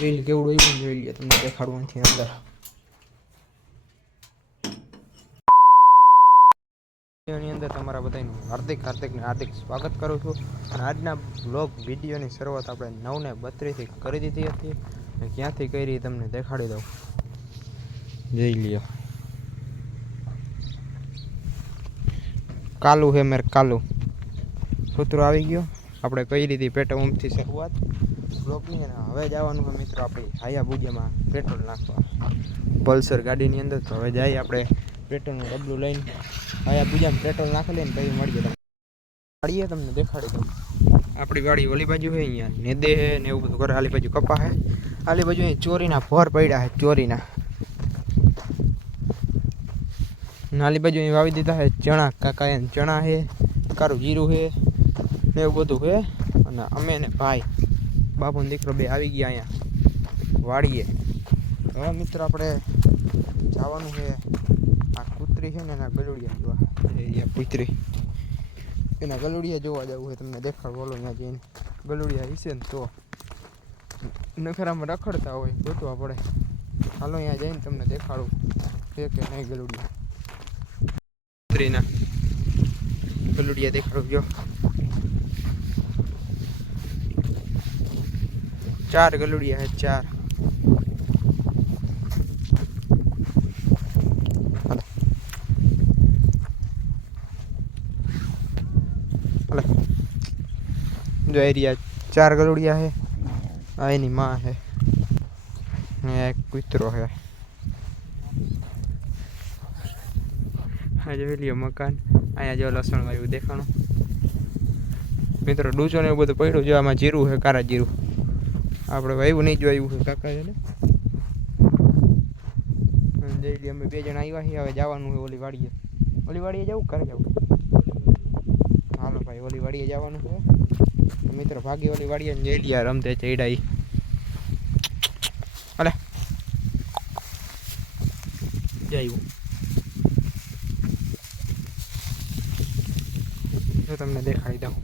Grill કેવડું આવ્યું જોઈ લઈએ, તમને દેખાડું અહીંથી અંદર. ની અંદર તમારા બધાનું હાર્દિક સ્વાગત કરું છું. અને આજના બ્લોગ વિડીયોની શરૂઆત આપણે 9:32 કરી દીધી હતી. અને ક્યાંથી કરી તમને દેખાડી દઉં, જોઈ લ્યો. કાલુ હે મેર કાલુ સૂત્રો આવી ગયો. આપણે કઈ રીતે પેટ્રોલથી શરૂઆત બ્લોગની. અને હવે જવાનું છે મિત્રો આપણે હાયાબુજામાં પેટ્રોલ નાખવા, પલ્સર ગાડીની અંદર. તો હવે જઈએ આપણે પેટ્રોલનું ડબલું લઈને હાયાબુજામાં પેટ્રોલ નાખી લઈને પછી મળીએ. ગાડીએ તમને દેખાડી દઉં. આપણી ગાડી ઓલી બાજુ છે, અહીંયા નેદે છે ને એવું બધું કરે. આલી બાજુ કપા છે, આલી બાજુ અહીં ચોરીના ભર પડ્યા છે, ચોરીના. નાલી બાજુ અહીં વાવી દીધા છે ચણા. કાકા એને ચણા છે, કારું જીરું છે ને એવું બધું છે. અને અમે ને ભાઈ બાપુ ને દીકરો બે આવી ગયા અહીંયા વાડીએ. હવે મિત્રો આપણે જવાનું છે આ કૂતરી છે ને એના ગલુડિયા જોવા. કૂતરી એના ગલુડિયા જોવા જવું છે, તમને દેખાડ બોલો. ત્યાં જઈને ગલુડિયા હશે ને તો નખરામાં રખડતા હોય ગોતવા પડે. હાલો અહીંયા જઈને તમને દેખાડું છે કે નહીં ગલુડિયા. કૂતરીના ગલુડિયા દેખાડું જો. 4 ગલુડિયા છે, 4. જો એરિયા 4 ગલુડિયા છે. આ એની માં છે ને એક કૂતરો છે. આ જોઈ લ્યો મકાન. અહીંયા જો લસણ વાયું દેખાણું મિત્રો. ડૂચો ને એવું બધું પડ્યું જો. આમાં જીરું છે, કારા જીરું. આપણે વાયું નહીં જોયું છે કાકા છે ને. જઈ અમે 2 જણા આવ્યા છીએ. હવે જવાનું છે ઓલી વાડીએ. ઓલી વાડીએ જવું કરે જવું. હાલો ભાઈ ઓલી વાડીએ જવાનું છે મિત્રો. ભાગી ઓલી વાડીએ ને જઈ લ્યા રમતે ચડાઈ. અલે જયું જો તમને દેખાડી દઉં.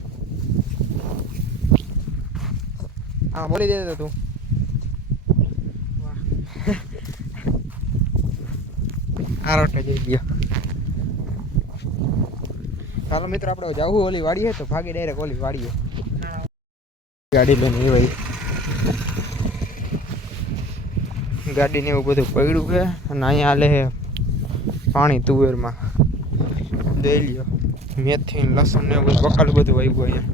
હા બોલી દે તું. આરોટે જઈ ગયો. ચાલો મિત્રો આપણે જવું ઓલી વાડીએ. તો ભાગી ડાયરેક્ટ ઓલી વાડીએ. ગાડી લઈને એ ભાઈ ગાડીને એવું બધું પડ્યું છે. અને અહીંયા હાલે છે પાણી તુવેરમાં. જોઈ લ્યો મેથી લસણ ને એવું બકાલું બધું આવ્યું અહીંયા.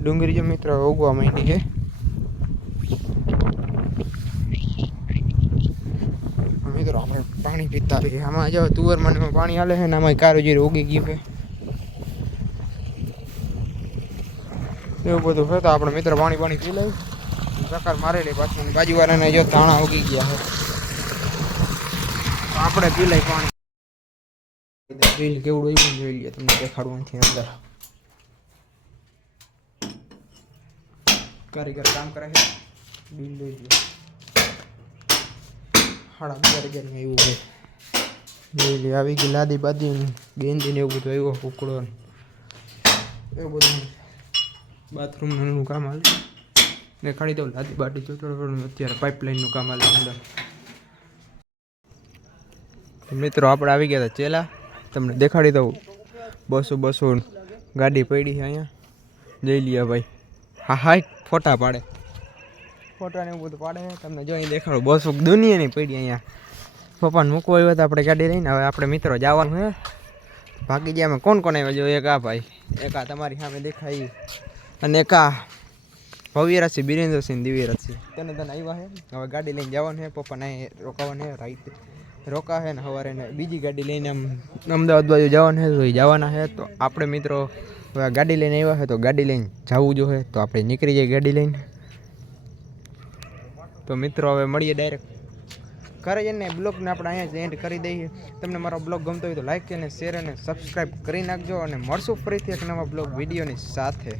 ડુંગળી જો મિત્રો ઉગવા માંડી છે. મિત્રો આપણે પાણી પીતા રહીએ. આમાં જો તુવેરમાં પાણી હાલે છે ને આમાં કારું જીરું ઉગી ગયું છે એવું બધું છે. તો આપણે મિત્રો પાણી પી લઈએ. પ્રકાર મારી લઈ પાછું. બાજુવાળાને જો તાણા ઉગી ગયા છે. આપણે પી લઈ પાણી. ગ્રીલ કેવડું આવ્યું જોઈ લઈએ, તમને દેખાડું અહીંથી અંદર. કારીગર કામ કરે છે. બિલ લઈ લો 11:30 આવ્યું છે. જોઈ લે આવી ગઈ લાદી બાદી ગેંદી ને એવું બધું આવ્યું. ઉકળો એવું બધું બાથરૂમનું કામ હાલે. દેખાડી દઉં લાદી બાટી ચોટવાનું. અત્યારે પાઇપલાઇનનું કામ હાલે અંદર. મિત્રો આપણે આવી ગયા હતા ચેલા. તમને દેખાડી દઉં 200 ગાડી પડી છે અહીંયા. જઈ લ્યા ભાઈ. હા ફોટા પાડે. ફોટા ને એવું બધું પાડે. તમને જો અહીં દેખાડું 200 દુનિયાની પડી અહીંયા. પપ્પાને મૂકવા આવ્યા હતા આપણે ગાડી લઈને. હવે આપણે મિત્રો જવાનું છે. ભાગી ગયા અમે. કોણ આવ્યા જો. એક આ ભાઈ, એક આ તમારી સામે દેખાય, અને એક આ ભવ્યરાજસિંહ, બિરેન્દ્રસિંહ, દિવ્યરાજસિંહ. તને આવ્યા છે. હવે ગાડી લઈને જવાનું છે. પપ્પાને રોકાવાનું છે રાઈતે રોકા છે ને સવારે ને બીજી ગાડી લઈને આમ અમદાવાદ બાજુ જવાનું છે. તો એ જવાના છે. તો આપણે મિત્રો હવે ગાડી લઈને આવ્યા છે તો ગાડી લઈને જવું જોઈએ. તો આપણે નીકળી જઈએ ગાડી લઈને. તો મિત્રો હવે મળીએ ડાયરેક્ટ ઘરે જઈને. બ્લોગને આપણે અહીંયા જ એન્ડ કરી દઈએ. તમને મારો બ્લોગ ગમતો હોય તો લાઈક અને શેર અને સબસ્ક્રાઈબ કરી નાખજો. અને મળશું ફરીથી એક નવા બ્લોગ વિડીયોની સાથે.